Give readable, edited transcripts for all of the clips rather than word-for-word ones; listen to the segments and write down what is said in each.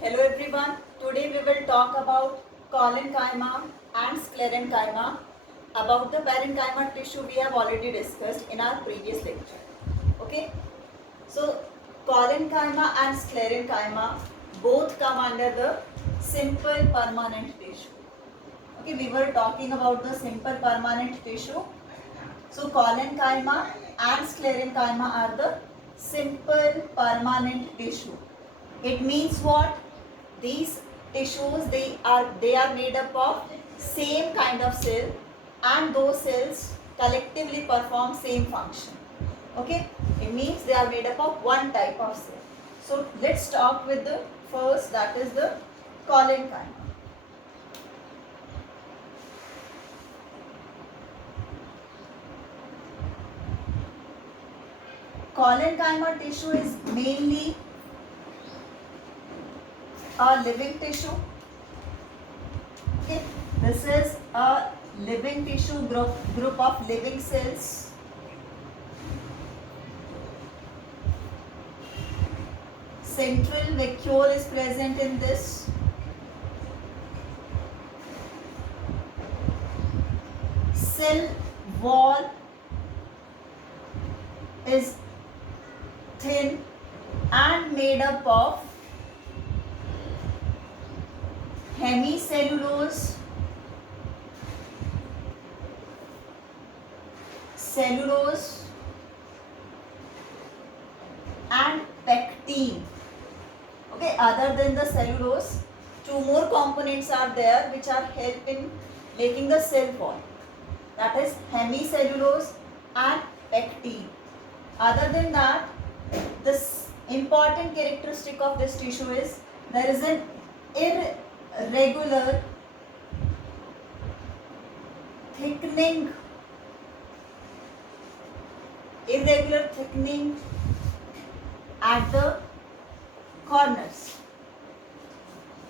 Hello everyone. Today we will talk about collenchyma and sclerenchyma. About the parenchyma tissue we have already discussed in our previous lecture. Okay. So collenchyma and sclerenchyma both come under the simple permanent tissue. Okay, we were talking about the simple permanent tissue. So collenchyma and sclerenchyma are the simple permanent tissue. It means what? These tissues they are made up of same kind of cell, and those cells collectively perform same function. Okay, it means they are made up of one type of cell. So let's talk with the first, that is the collenchyma. Collenchyma tissue is mainly a living tissue. Okay, this is a living tissue group of living cells. Central vacuole is present in this. Cell wall is thin and made up of hemicellulose, cellulose and pectin. Okay, other than the cellulose, two more components are there which are help in making the cell wall. That is hemicellulose and pectin. Other than that, this important characteristic of this tissue is there is an irregular thickening, at the corners.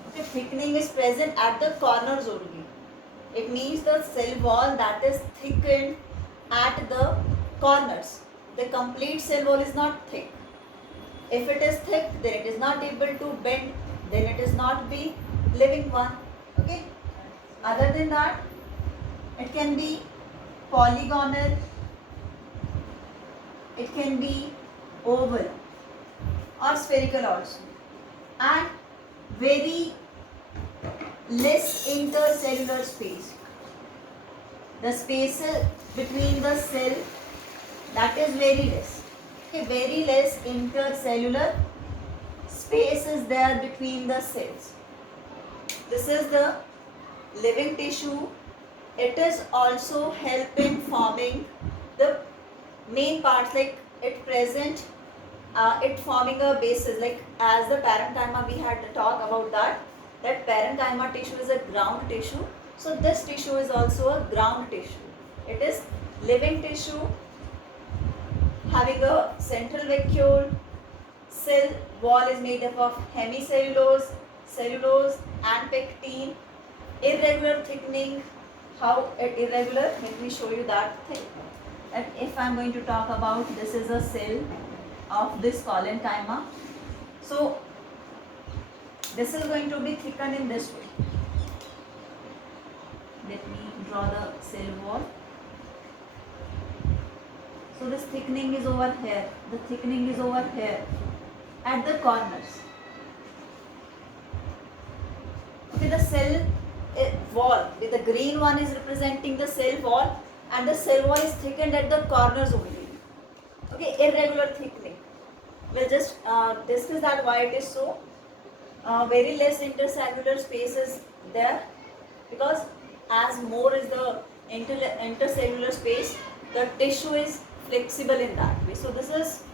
Okay, thickening is present at the corners only. It means the cell wall that is thickened at the corners. The complete cell wall is not thick. If it is thick, then it is not able to bend, then it is not the living one. Okay. Other than that, it can be polygonal, it can be oval or spherical also, and very less intercellular space. The space between the cell, that is very less. Okay, very less intercellular space is there between the cells. This is the living tissue. It is also help in forming the main parts, like it forming a basis, like as the parenchyma we had to talk about that parenchyma tissue is a ground tissue. So this tissue is also a ground tissue. It is living tissue having a central vacuole. Cell wall is made up of hemicellulose, cellulose and pectin. Irregular thickening. How irregular? Let me show you that thing. And if I am going to talk about, this is a cell of this collenchyma. So this is going to be thickened in this way. Let me draw the cell wall. So this thickening is over here. The thickening is over here at the corners. Okay, the cell wall, the green one is representing the cell wall, and the cell wall is thickened at the corners only. Okay, irregular thickening. We'll just discuss that why it is so. Very less intercellular space is there, because as more is the intercellular space, the tissue is flexible in that way. So this is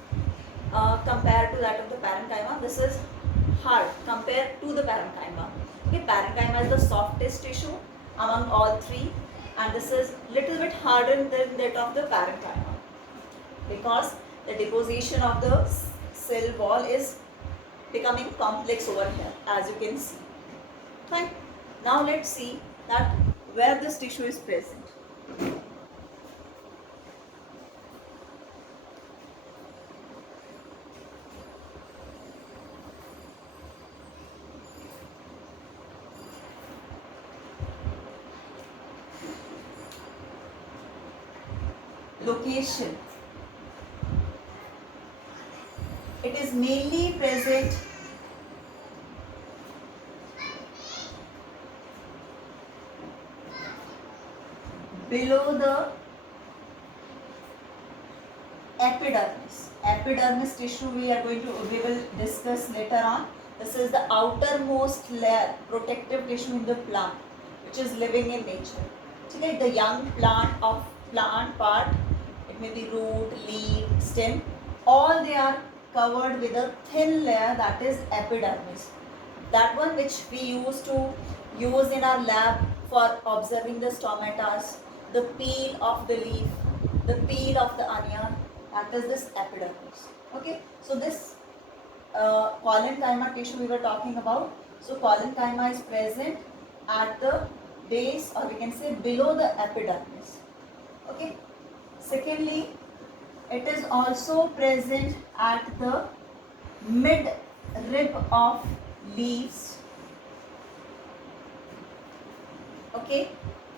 compared to that of the parenchyma, this is hard compared to the parenchyma. Okay, parenchyma is the softest tissue among all three, and this is little bit harder than that of the parenchyma, because the deposition of the cell wall is becoming complex over here, as you can see. Fine. Now let's see that where this tissue is present. location. It is mainly present below the epidermis. Epidermis tissue we will discuss later on. This is the outermost layer, protective tissue in the plant, which is living in nature. Okay, the young plant part, it may be root, leaf, stem, all they are covered with a thin layer, that is epidermis. That one which we used to use in our lab for observing the stomatas, the peel of the leaf, the peel of the onion, that is this epidermis. Okay, so this collenchyma tissue we were talking about. So collenchyma is present at the base, or we can say below the epidermis. Okay. Secondly, it is also present at the mid rib of leaves. Okay,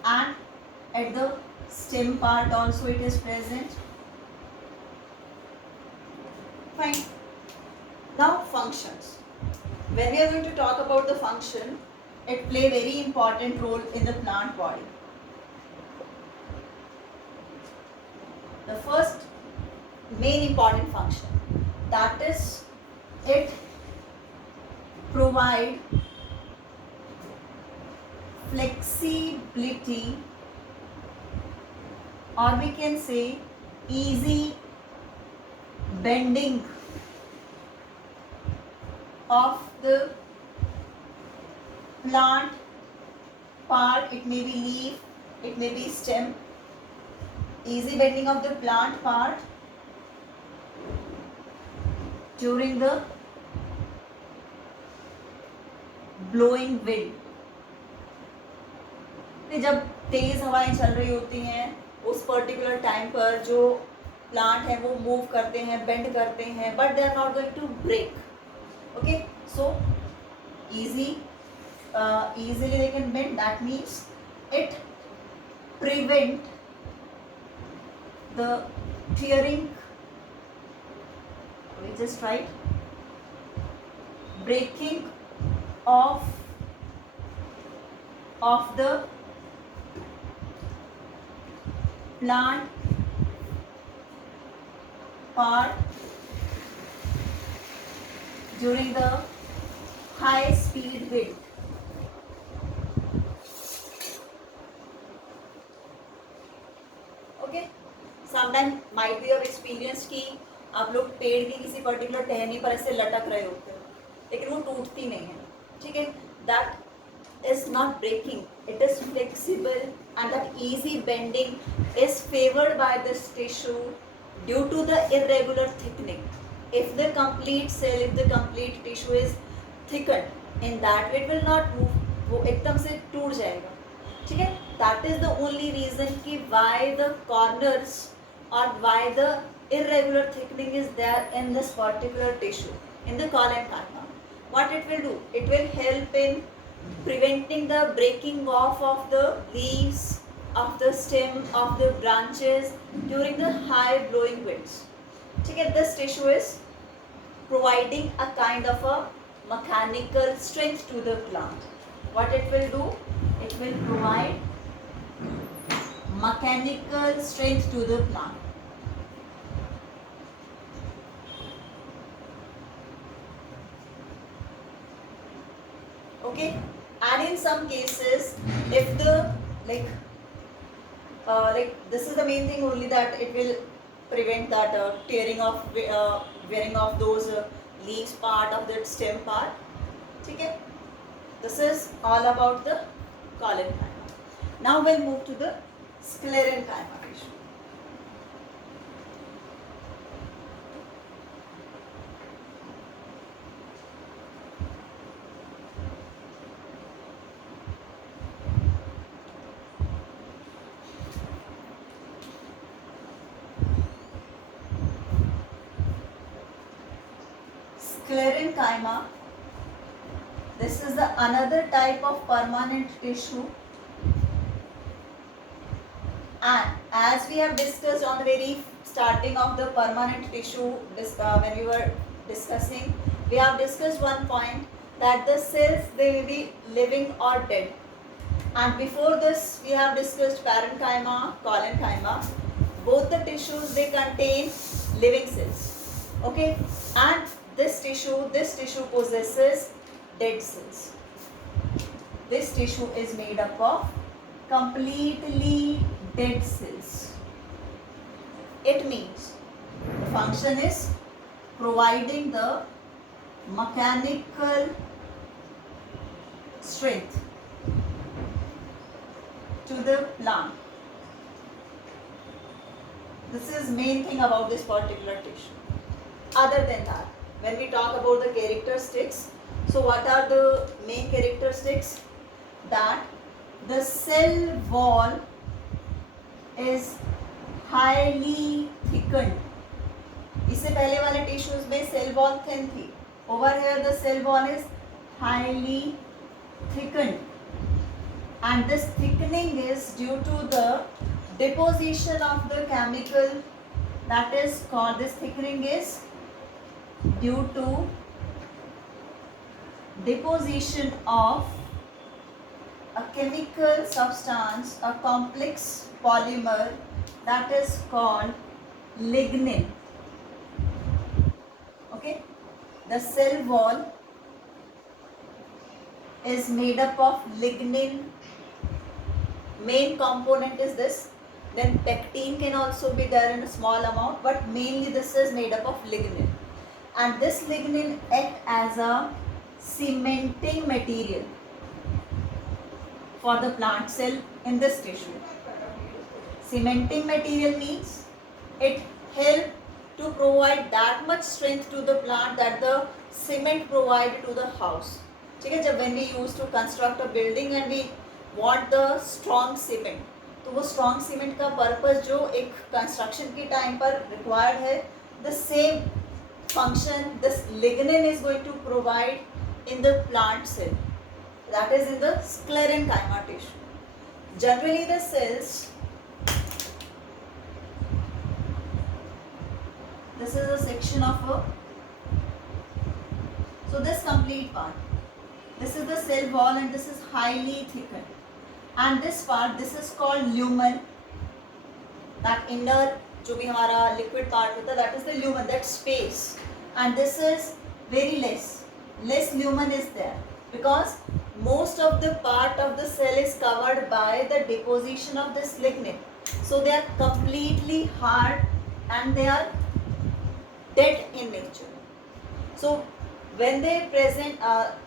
and at the stem part also it is present. Fine. Now functions. When we are going to talk about the function, it play very important role in the plant body. The first main important function, that is, it provide flexibility, or we can say easy bending of the plant part. It may be leaf, it may be stem. Easy bending of the plant part during the blowing wind. जब तेज हवाएं चल रही होती हैं उस particular time पर जो plant है वो मूव करते हैं, बेंड करते हैं, but they are not going to break. Okay, so easily they can bend. That means it prevent the tearing, we just write breaking of the plant part during the high speed wind. Okay, sometimes might be of experience कि आप लोग पेड़ की किसी particular टहनी पर ऐसे लटक रहे होते हो लेकिन वो टूटती नहीं है. ठीक है, that is not breaking, it is flexible, and that easy bending is favored by this tissue due to the irregular thickening. If the complete cell, if the complete tissue is thickened in that way, it will not move, वो एकदम से टूट जाएगा. ठीक है, that is the only reason कि why the corners or why the irregular thickening is there in this particular tissue, in the collenchyma. What it will do? It will help in preventing the breaking off of the leaves, of the stem, of the branches during the high blowing winds. ठीक है, this tissue is providing a kind of a mechanical strength to the plant. What it will do? It will provide mechanical strength to the plant. Okay, and in some cases, if the like this is the main thing only, that it will prevent that tearing of wearing off those leaves part of the stem part. ठीक है, this is all about the collenchyma. Now we'll move to the sclerenchyma tissue. Sclerenchyma, this is the another type of permanent tissue And as we have discussed on the very starting of the permanent tissue, when we were discussing, we have discussed one point that the cells, they may be living or dead. And before this, we have discussed parenchyma, collenchyma. Both the tissues, they contain living cells. Okay, and this tissue possesses dead cells. This tissue is made up of completely dead cells. It means the function is providing the mechanical strength to the plant. This is main thing about this particular tissue. Other than that, when we talk about the characteristics, so what are the main characteristics? That the cell wall is highly thickened. इससे पहले वाले tissues में cell wall thin थी. Over here the cell wall is highly thickened, and this thickening is due to the deposition of the chemical that is called, this thickening is due to deposition of a chemical substance, a complex polymer that is called lignin. Okay, the cell wall is made up of lignin. Main component is this. Then pectin can also be there in a small amount, but mainly this is made up of lignin. And this lignin acts as a cementing material for the plant cell in this tissue. Cementing material means it helps to provide that much strength to the plant that the cement provided to the house. ठीक है, जब when we used to construct a building and we want the strong cement, तो वो strong cement का purpose जो एक construction के time पर required है, the same function this lignin is going to provide in the plant cell, that is in the sclerenchyma tissue. Generally the cells, this is a section of a, so this complete part, this is the cell wall and this is highly thickened, and this part, this is called lumen. That inner जो भी हमारा liquid part होता है, that is the lumen, that space, and this is very less lumen is there because most of the part of the cell is covered by the deposition of this lignin. So they are completely hard and they are dead in nature. So when they present,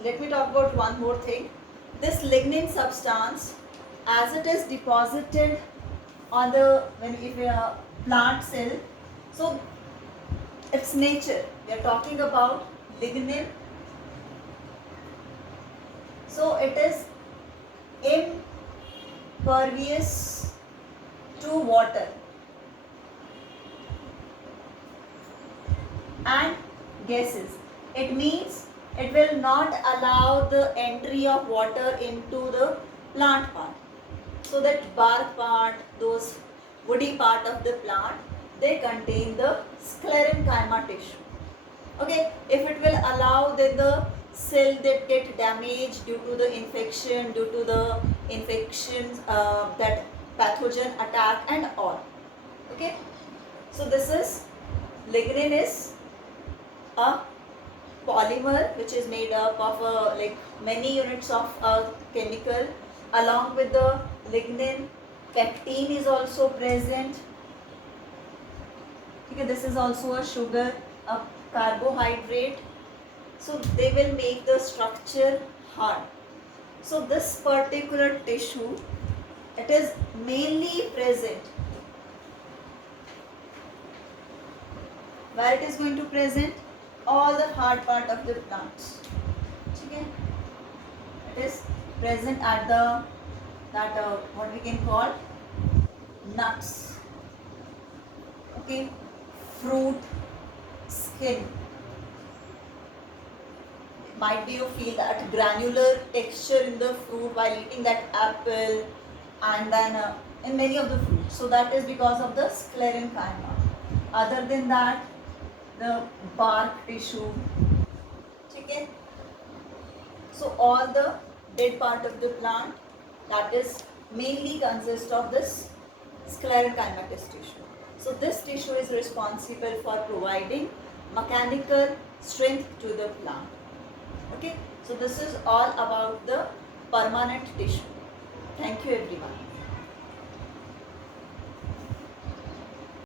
let me talk about one more thing. This lignin substance, as it is deposited on the, when if a plant cell, so its nature, we are talking about lignin. So it is impervious to water and gases. It means it will not allow the entry of water into the plant part. So that bark part, those woody part of the plant, they contain the sclerenchyma tissue. Okay, if it will allow, then the cell that get damaged due to the infection, infections, that pathogen attack and all. Okay, so this is, lignin is a polymer which is made up of like many units of a chemical. Along with the lignin, pectin is also present. Okay, this is also a sugar, a carbohydrate. So they will make the structure hard. So this particular tissue, it is mainly present. Where it is going to present? All the hard part of the plants. Okay? It is present at the, that what we can call nuts. Okay? Fruit, skin. Might be you feel that granular texture in the fruit while eating that apple, and then in many of the fruit. So that is because of the sclerenchyma. Other than that, the bark tissue, okay. So all the dead part of the plant, that is mainly consist of this sclerenchymatous tissue. So this tissue is responsible for providing mechanical strength to the plant. Okay, so this is all about the permanent tissue. Thank you everyone.